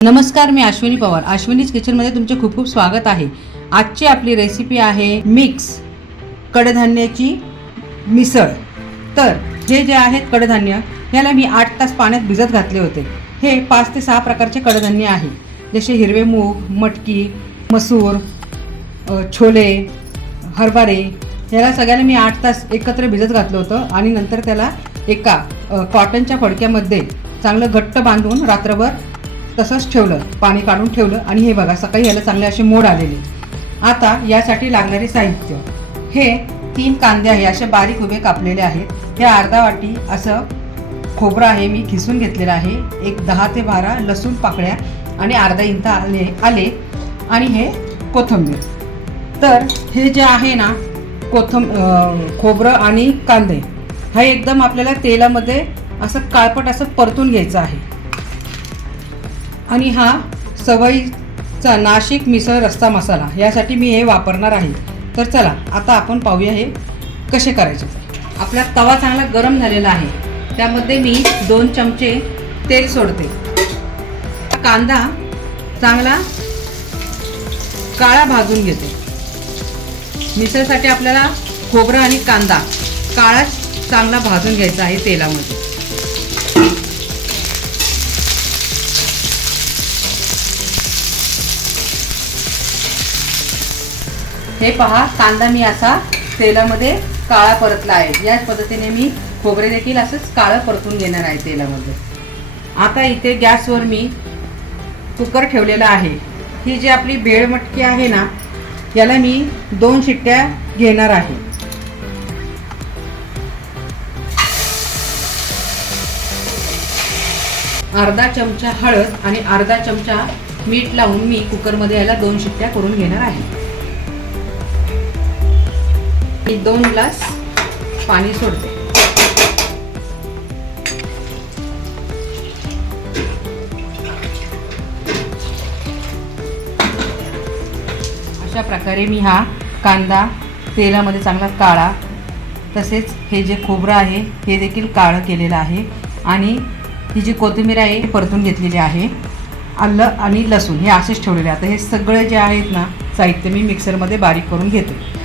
नमस्कार मी अश्विनी पवार. अश्विनीज किचनमध्ये तुमचे खूप खूप स्वागत आहे. आजची आपली रेसिपी आहे मिक्स कडधान्याची मिसळ. तर हे जे आहेत कडधान्य याला मी आठ तास पाण्यात भिजत घातले होते. हे पाच ते सहा प्रकारचे कडधान्य आहे. जसे हिरवे मूग मटकी मसूर छोले हरभरे याला सगळ्याला मी आठ तास एकत्र भिजत घातलं होतं आणि नंतर त्याला एका कॉटनच्या फडक्यामध्ये चांगलं घट्ट बांधून रात्रभर तसंच ठेवलं पाणी काढून ठेवलं आणि हे बघा सकाळी याला चांगले असे मोड आलेले. आता यासाठी लागणारे साहित्य. हे तीन कांदे आहे असे बारीक उभे कापलेले आहेत. हे अर्धा वाटी असं खोबरं आहे मी खिसून घेतलेलं आहे. एक दहा ते बारा लसूण पाकळ्या आणि अर्धा इंच आले आले. आणि हे कोथिंबीर. तर हे जे आहे ना कोथंब खोबरं आणि कांदे हा एकदम आपल्याला तेलामध्ये असं काळपट असं परतून घ्यायचं आहे. आणि हा सवयीचा नाशिक मिसळ रस्सा मसाला यासाठी मी हे वापरणार आहे. तर चला आता आपण पाहूया हे कसे करायचे. आपला तवा चांगला गरम झालेला आहे. त्यामध्ये मी दोन चमचे तेल सोडते. कांदा चांगला काळा भाजून घेते. मिसळसाठी आपल्याला खोबरं आणि कांदा काळा चांगला भाजून घ्यायचा आहे तेलामध्ये. हे पहा कांदा मी असा तेलामध्ये काळा परतला आहे. याच पद्धतीने मी खोबरे देखील असंच काळं परतून घेणार आहे तेलामध्ये. आता इथे गॅसवर मी कुकर ठेवलेला आहे. ही जी आपली भेळ मटकी आहे ना याला मी दोन शिट्ट्या घेणार आहे. अर्धा चमचा हळद आणि अर्धा चमचा मीठ लावून मी कुकरमध्ये याला दोन शिट्ट्या करून घेणार आहे. मी दोन ग्लास पाणी सोडते. अशा प्रकारे मी हा कांदा तेलामध्ये चांगला काळा तसेच हे जे खोबरं आहे हे देखील काळं केलेलं आहे. आणि ही जी कोथिंबीर आहे ही परतून घेतलेली आहे. आलं आणि लसूण हे असेच ठेवलेले आता हे सगळे जे आहेत ना साहित्य मी मिक्सरमध्ये बारीक करून घेते.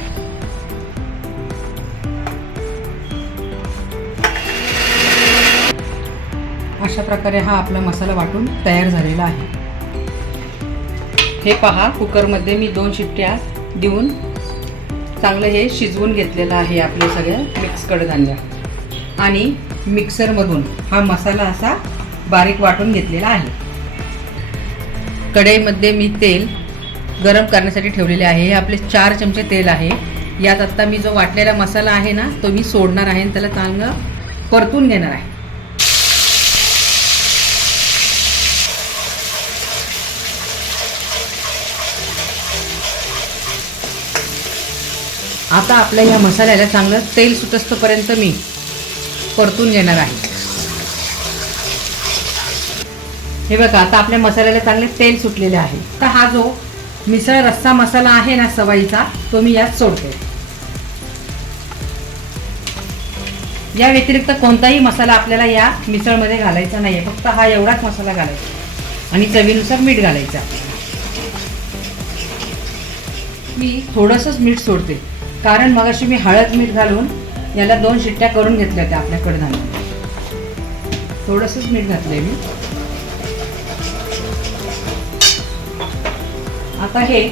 अशा प्रकारे हा आपला मसाला वाटून तयार झालेला आहे. हे पहा कुकरमध्ये मी दोन शिट्ट्या देऊन चांगलं हे शिजवून घेतलेलं आहे आपले सगळं मिक्स कडधान्य. आणि मिक्सरमधून हा मसाला असा बारीक वाटून घेतलेला आहे. कढईमध्ये मी तेल गरम करण्यासाठी ठेवलेले आहे. हे आपले चार चमचे तेल आहे. यात आत्ता मी जो वाटलेला मसाला आहे ना तो मी सोडणार आहे आणि त्याला चांगलं परतून घेणार आहे. आता आपल्या या मसाल्याला चांगलं तेल सुटस्तपर्यंत मी परतून घेणार आहे. हे बघा आता आपल्या मसाल्याला चांगले तेल सुटलेले आहे. तर हा जो मिसळ रस्सा मसाला आहे ना सवाईचा तो मी यात सोडते. या व्यतिरिक्त कोणताही मसाला आपल्याला या मिसळमध्ये घालायचा नाही आहे फक्त हा एवढाच मसाला घालायचा. आणि चवीनुसार मीठ घालायचं. मी थोडंसंच मीठ सोडते. कारण मग अशी मी हळद मीठ घालून याला दोन शिट्ट्या करून घेतल्या होत्या आपल्या कडधान्यात थोडंसंच मीठ घातलंय मी. आता हे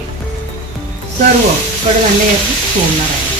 सर्व कडधान्य याची सोडणार आहे.